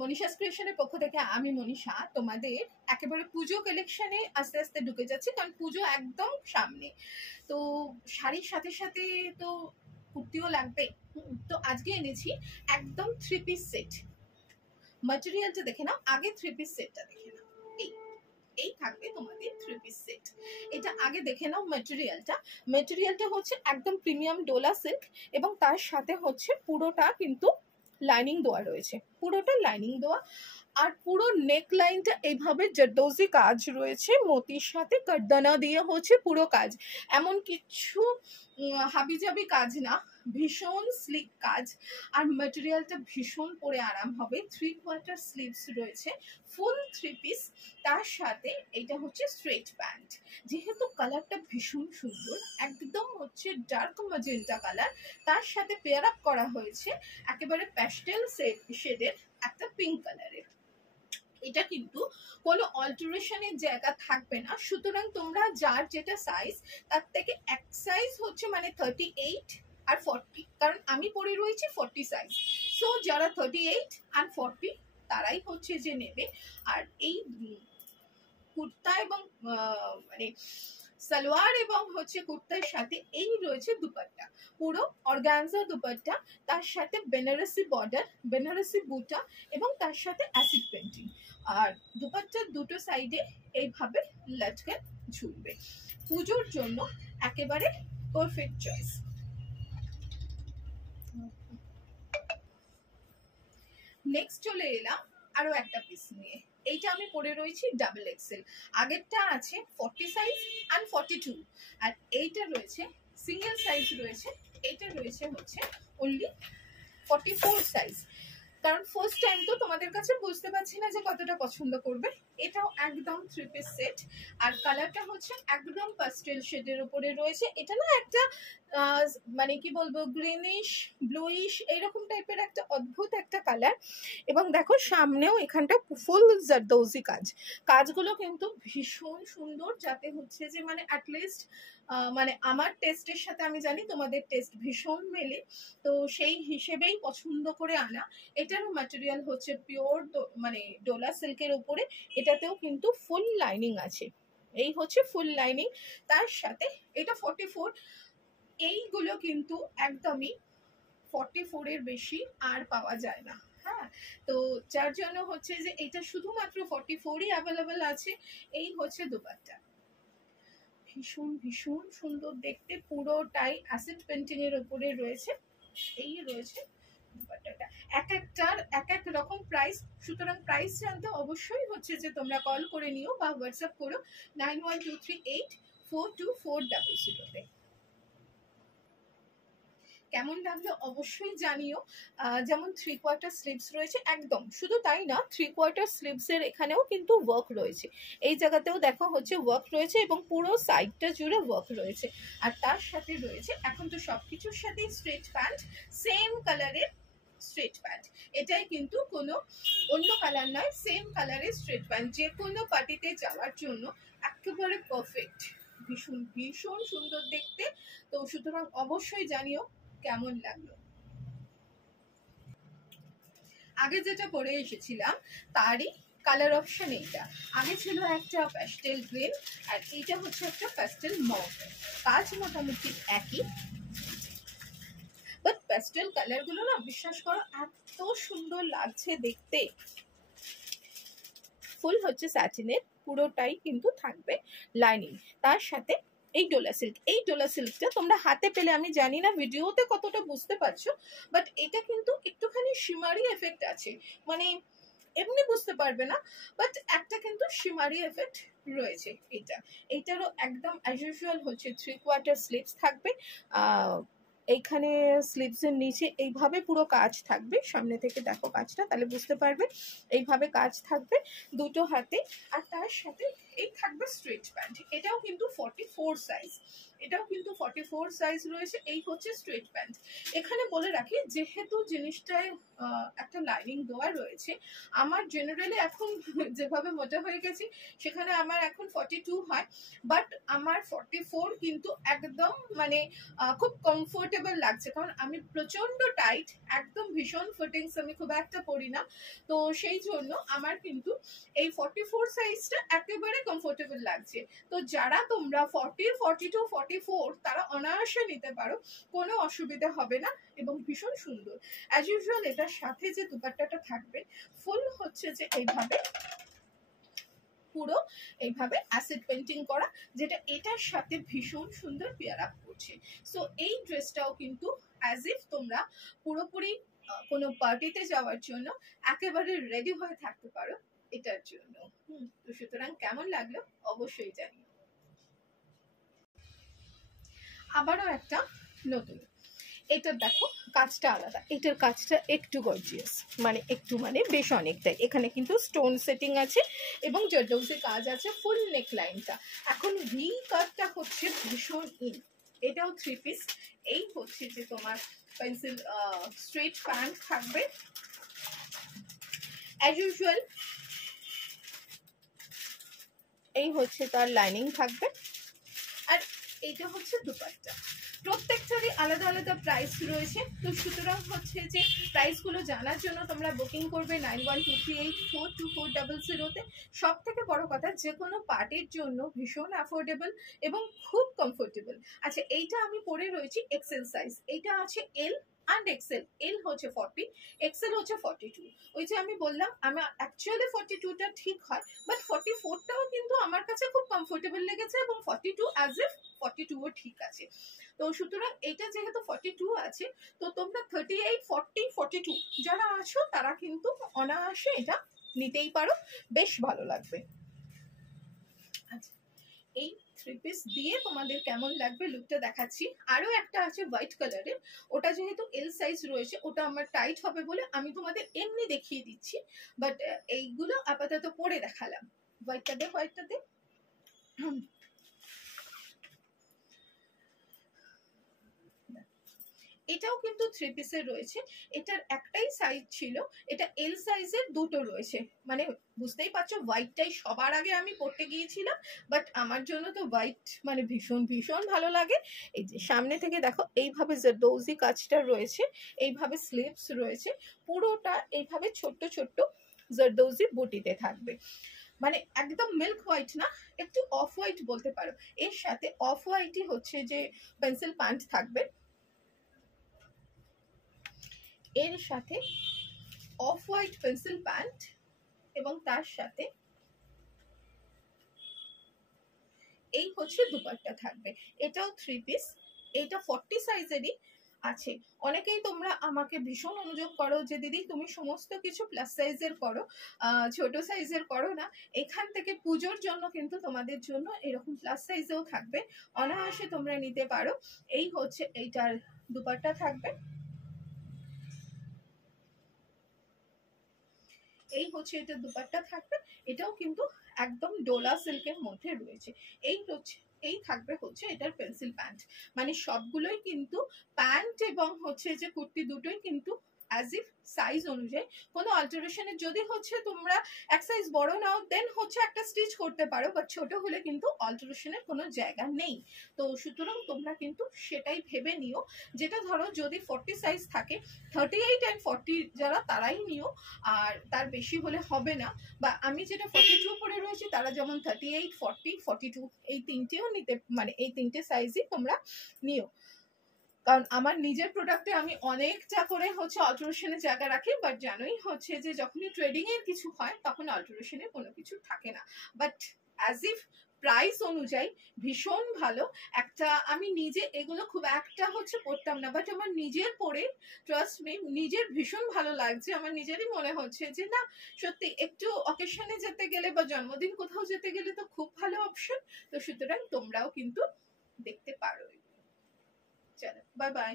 মনীষাস ক্রিয়েশনের পক্ষ থেকে আমি মনীষা তোমাদের একেবারে পুজো কালেকশনে আস্তে আস্তে ঢুকে যাচ্ছি, কারণ পুজো একদম সামনে। তো শাড়ির সাথে সাথে তো কুর্তিও লাগবে। তো আজকে এনেছি একদম 3 পিস সেট। ম্যাটেরিয়ালটা দেখে নাও, আগে 3 পিস সেটটা দেখে নাও। এই থাকবে তোমাদের 3 পিস সেট। এটা আগে দেখে নাও ম্যাটেরিয়ালটা হচ্ছে একদম প্রিমিয়াম ডোলা সিল্ক, এবং তার সাথে হচ্ছে পুরোটা কিন্তু লাইনিং দেওয়া রয়েছে, পুরোটা লাইনিং দেওয়া। আর পুরো নেক লাইনটা এইভাবে জারদোজি কাজ রয়েছে, মতির সাথে কাটদানা দিয়ে হচ্ছে পুরো কাজ। এমন কিছু হাবিজাবি কাজ না, ভীষণ স্লিক কাজ। আর ম্যাটেরিয়ালটা ভীষণ পরে আরাম হবে। 3/4 স্লিভস রয়েছে, ফুল 3 পিস। তার সাথে এটা হচ্ছে স্ট্রেট প্যান্ট। যেহেতু কালারটা ভীষণ সুন্দর, একদম হচ্ছে ডার্ক ম্যাজেন্টা কালার, তার সাথে পেয়ার আপ করা হয়েছে একেবারে প্যাস্টেল শেডের একটা পিঙ্ক কালারের। এটা কিন্তু কোনো অল্টারেশনের জায়গা থাকবে না, সুতরাং তোমরা যার যেটা সাইজ তার থেকে এক সাইজ হচ্ছে মানে 38 আর 40, কারণ আমি পরে রয়েছি 40 সাইজ। সো যারা 38 আর 40 তারাই হচ্ছে যে নেবে। আর এই কুর্তা এবং মানে সালোয়ার এবং হচ্ছে কুর্তার সাথে এই রয়েছে দুপাট্টা, পুরো অর্গানজা দুপাট্টা, তার সাথে বেনারসি বর্ডার, বেনারসি বুটা, এবং তার সাথে অ্যাসিড পেন্টিং। আর দুপাট্টার দুটো সাইডে এইভাবে লটকান ঝুলবে। পুজোর জন্য একেবারে পারফেক্ট চয়েস। নেক্সট চলে এলাম আরো একটা পিস নিয়ে। এইটা আমি পরে রয়েছি ডাবল এক্সেল। আগেরটা আছে 40 সাইজ আর 42, আর এইটা রয়েছে সিঙ্গেল সাইজ রয়েছে, এইটা রয়েছে হচ্ছে অনলি 44 সাইজ। কারণ ফার্স্ট টাইম তো তোমাদের কাছে বুঝতে পারছি না যে কতটা পছন্দ করবে। এটাও একদম 3 পিস সেট, আর কালারটা হচ্ছে একদম পাস্টেল শেডের উপরে রয়েছে। এটা না একটা মানে কি বলবো, গ্রিনিশ ব্লুইশ এইরকম টাইপের একটা অদ্ভুত একটা কালার। এবং দেখো সামনেও এখানটা ফুল জারদৌজি কাজ, কাজগুলো কিন্তু ভীষণ সুন্দর, যাতে হচ্ছে যে মানে অ্যাটলিস্ট মানে আমার টেস্টের সাথে আমি জানি তোমাদের টেস্ট ভীষণ মেলে, তো সেই হিসেবেই পছন্দ করে আনা। এটারও ম্যাটেরিয়াল হচ্ছে পিওর মানে ডোলা সিল্কের উপরে। এটাতেও কিন্তু ফুল লাইনিং আছে, এই হচ্ছে ফুল লাইনিং। তার সাথে এটা 44, এইগুলো কিন্তু একদমই 44 এর বেশি আর পাওয়া যায় না। হ্যাঁ, তো যার জন্য হচ্ছে যে এটা শুধুমাত্র 44ই অ্যাভেলেবেল আছে। এই হচ্ছে দুপাট্টা, ভীষণ ভীষণ সুন্দর দেখতে, পুরোটাই অ্যাসিড পেন্টিং এর উপরে রয়েছে। এই রয়েছে দুপাট্টাটা, এক একটার এক এক রকম প্রাইস। সুতরাং প্রাইস জানতে অবশ্যই হচ্ছে যে তোমরা কল করে নিও বা হোয়াটসঅ্যাপ করো 9123842400-তে। কেমন লাগলো অবশ্যই জানিও। যেমন 3/4 স্লিভস রয়েছে, একদম শুধু তাই না, 3/4 স্লিভসের এখানেও কিন্তু ওয়ার্ক রয়েছে। এই জায়গাতেও দেখো হচ্ছে ওয়ার্ক রয়েছে, এবং পুরো সাইডটা জুড়ে ওয়ার্ক রয়েছে। আর তার সাথে রয়েছে, এখন তো সবকিছুর সাথেই স্ট্রেট প্যান্ট, সেম কালারের স্ট্রেট প্যান্ট। এটাই কিন্তু কোনো অন্য কালার নয়, সেম কালারের স্ট্রেট প্যান্ট, যে কোনো পার্টিতে যাওয়ার জন্য একেবারে পারফেক্ট, ভীষণ ভীষণ সুন্দর দেখতে। তো সুতরাং অবশ্যই জানিও কেমন লাগলো। আগে যেটা পরে এসেছিলাম তারই কালার অপশন এইটা। আগে ছিল একটা প্যাস্টেল গ্রিন, আর এইটা হচ্ছে একটা প্যাস্টেল মভ। কাজ মোটামুটি একই, বাট প্যাস্টেল কালার গুলো না বিশ্বাস করো এত সুন্দর লাগছে দেখতে। ফুল হচ্ছে স্যাটিনের, পুরোটাই কিন্তু থাকবে লাইনিং। তার সাথে এই ডোলা সিল্ক, এই ডোলা সিল্কটা তোমরা হাতে পেলে আমি জানি না ভিডিওতে কতটা বুঝতে পারছো, বাট এটা কিন্তু একটুখানি শিমারি এফেক্ট আছে, মানে এমনি বুঝতে পারবে না, বাট একটা কিন্তু শিমারি এফেক্ট রয়েছে। এইটারও একদম অ্যাজ ইউজুয়াল হচ্ছে 3/4 স্লিভস থাকবে। এইখানে স্লিভসের নিচে এইভাবে পুরো কাজ থাকবে, সামনে থেকে দেখো কাজটা তাহলে বুঝতে পারবে। এইভাবে কাজ থাকবে দুটো হাতে, আর তার সাথে এই থাকবে স্ট্রেট প্যান্ট, এটাও কিন্তু 44 সাইজ, এটাও কিন্তু 44 সাইজ রয়েছে। এই হচ্ছে স্ট্রেট প্যান্ট। এখানে বলে রাখি, যেহেতু জিনিসটায় একটা লাইনিং দেওয়া রয়েছে, আমার জেনারেলি এখন যেভাবে মোটা হয়ে গেছি সেখানে আমার এখন 42 হয়, বাট আমার 44 কিন্তু একদম মানে খুব কমফোর্টেবল লাগছে, কারণ আমি প্রচন্ড টাইট, একদম ভীষণ ফিটিংস আমি খুব একটা পরি না। তো সেই জন্য আমার কিন্তু এই 44 সাইজটা একেবারে কমফোর্টেবল লাগছে। তো যারা তোমরা 40, 42, 44 তারা অনায়াসে নিতে পারো, কোনো অসুবিধা হবে না এবং ভীষণ সুন্দর। অ্যাজ ইউজুয়াল এটার সাথে যে দুপাট্টাটা থাকবে ফুল হচ্ছে যে এইভাবে পুরো এইভাবে অ্যাসিড পেন্টিং করা, যেটা এটার সাথে ভীষণ সুন্দর পেয়ার আপ করছে। সো এই ড্রেসটাও কিন্তু অ্যাজ ইফ তোমরা পুরোপুরি কোনো পার্টিতে যাওয়ার জন্য একেবারে রেডি হয়ে থাকতে পারো এটার জন্য। তো সুতরাং কেমন লাগলো অবশ্যই জানিও। আবারও একটা নতুন, এটার দেখো কাজটা আলাদা, এটার কাজটা একটু গর্জিয়াস, মানে একটু মানে বেশ অনেকটাই। এখানে কিন্তু স্টোন সেটিং আছে এবং জর্দৌসি কাজ আছে, ফুল নেক লাইনটা। এখন ভি কাটটা হচ্ছে ভীষণ ইন, এটাও 3 পিস। এই হচ্ছে যে তোমার পেন্সিল স্ট্রেট প্যান্ট থাকবে অ্যাজ ইউজুয়াল, এই হচ্ছে তার লাইনিং থাকবে, আর এইটা হচ্ছে দুপাট্টা। প্রত্যেকটারই আলাদা আলাদা প্রাইস রয়েছে। তো সুতরাং হচ্ছে যে প্রাইসগুলো জানার জন্য তোমরা বুকিং করবে 9123842400-তে। সব থেকে বড় কথা, যে কোনো পার্টির জন্য ভীষণ অ্যাফোর্ডেবল এবং খুব কমফোর্টেবল। আচ্ছা, এইটা আমি পরে রয়েছি এক্সেল সাইজ, এইটা আছে এল অ্যান্ড এক্সেল। এল হচ্ছে 40, এক্সেল হচ্ছে 42। ওই যে আমি বললাম আমার অ্যাকচুয়ালি 42টা ঠিক হয়, বাট 44টাও কিন্তু আমার কাছে খুব কমফোর্টেবল লেগেছে এবং 42 অ্যাজ ইফ 42ও ঠিক আছে। তো সুতরাং এটা যেহেতু 42 আছে, তো তোমরা 38, 40, 42 যারা আছো তারা কিন্তু অনায়াসে এটা নিতেই পারো, বেশ ভালো লাগবে। আচ্ছা, এই 3 পিস দিয়ে তোমাদের কেমন লাগবে লুকটা দেখাচ্ছি। আরো একটা আছে হোয়াইট কালারের, ওটা যেহেতু এল সাইজ রয়েছে ওটা আমার টাইট হবে বলে আমি তোমাদের এমনি দেখিয়ে দিচ্ছি, বাট এইগুলো আপাতত পরে দেখালাম। হোয়াইটটা দে, হোয়াইটটা দে। এটাও কিন্তু 3 পিসের রয়েছে, এটার একটাই সাইজ ছিল, এটা এল সাইজের দুটো রয়েছে। মানে বুঝতেই পারছো হোয়াইটটাই সবার আগে আমি পরতে গিয়েছিলাম, বাট আমার জন্য তো হোয়াইট মানে ভীষণ ভীষণ ভালো লাগে। এই যে সামনে থেকে দেখো এইভাবে জারদৌজি কাজটা রয়েছে, এইভাবে স্লিভস রয়েছে, পুরোটা এইভাবে ছোট্ট ছোট্ট জারদৌজি বুটিতে থাকবে। মানে একদম মিল্ক হোয়াইট না, একটু অফ হোয়াইট বলতে পারো। এর সাথে অফ হোয়াইটই হচ্ছে যে পেন্সিল প্যান্ট থাকবে, এর সাথে অফ হোয়াইট পেন্সিল প্যান্ট এবং তার সাথে এই হচ্ছে দুপাট্টা থাকবে। এটাও 3 পিস, এটা 40 সাইজেরই আছে। অনেকেই তোমরা আমাকে ভীষণ অনুযোগ করো যে দিদি তুমি সমস্ত কিছু প্লাস সাইজের করো, ছোট সাইজের করো না। এখান থেকে পুজোর জন্য কিন্তু তোমাদের জন্য এরকম প্লাস সাইজেও থাকবে, অনায়াসে তোমরা নিতে পারো। এই হচ্ছে এইটার দুপাট্টা থাকবে, এই হচ্ছে এটা দুপাট্টা থাকবে। এটাও কিন্তু একদম ডোলা সিল্কের মধ্যে রয়েছে। এই হচ্ছে, এই থাকবে হচ্ছে এটার পেন্সিল প্যান্ট। মানে সবগুলোই কিন্তু প্যান্ট এবং হচ্ছে যে কুর্তি দুটোই কিন্তু অ্যাজ ইফ সাইজ অনুযায়ী কোনো অল্টারেশনের, যদি হচ্ছে তোমরা এক সাইজ বড় নাও দেন হচ্ছে একটা স্টিচ করতে পারো, বাট ছোট হলে কিন্তু অল্টারেশনের কোনো জায়গা নেই। তো সুতরাং তোমরা কিন্তু সেটাই ভেবে নিও, যেটা ধরো যদি 40 সাইজ থাকে 38 and 40 যারা তারাই নিও, আর তার বেশি হলে হবে না। বা আমি যেটা 42 পরে রয়েছি তারা যেমন 38, 40, 42 এই তিনটেও নিতে, মানে এই তিনটে সাইজই তোমরা নিও। কারণ আমার নিজের প্রোডাক্টে আমি অনেকটা করে হচ্ছে অল্টারেশনের জায়গা রাখি, বাট জানোই হচ্ছে যে যখনই ট্রেডিং এর কিছু হয় তখন অল্টারেশনের কোনো কিছু থাকে না। বাট অ্যাজ ইফ প্রাইস অনুযায়ী ভীষণ ভালো একটা। আমি নিজে এগুলো খুব একটা হচ্ছে পরতাম না, বাট আমার নিজের পরে ট্রাস্ট মি নিজের ভীষণ ভালো লাগছে। আমার নিজেরই মনে হচ্ছে যে না সত্যি একটু অকেশনে যেতে গেলে বা জন্মদিন কোথাও যেতে গেলে তো খুব ভালো অপশন। তো সুতরাং তোমরাও কিন্তু দেখতে পারো। চলো বাই বাই।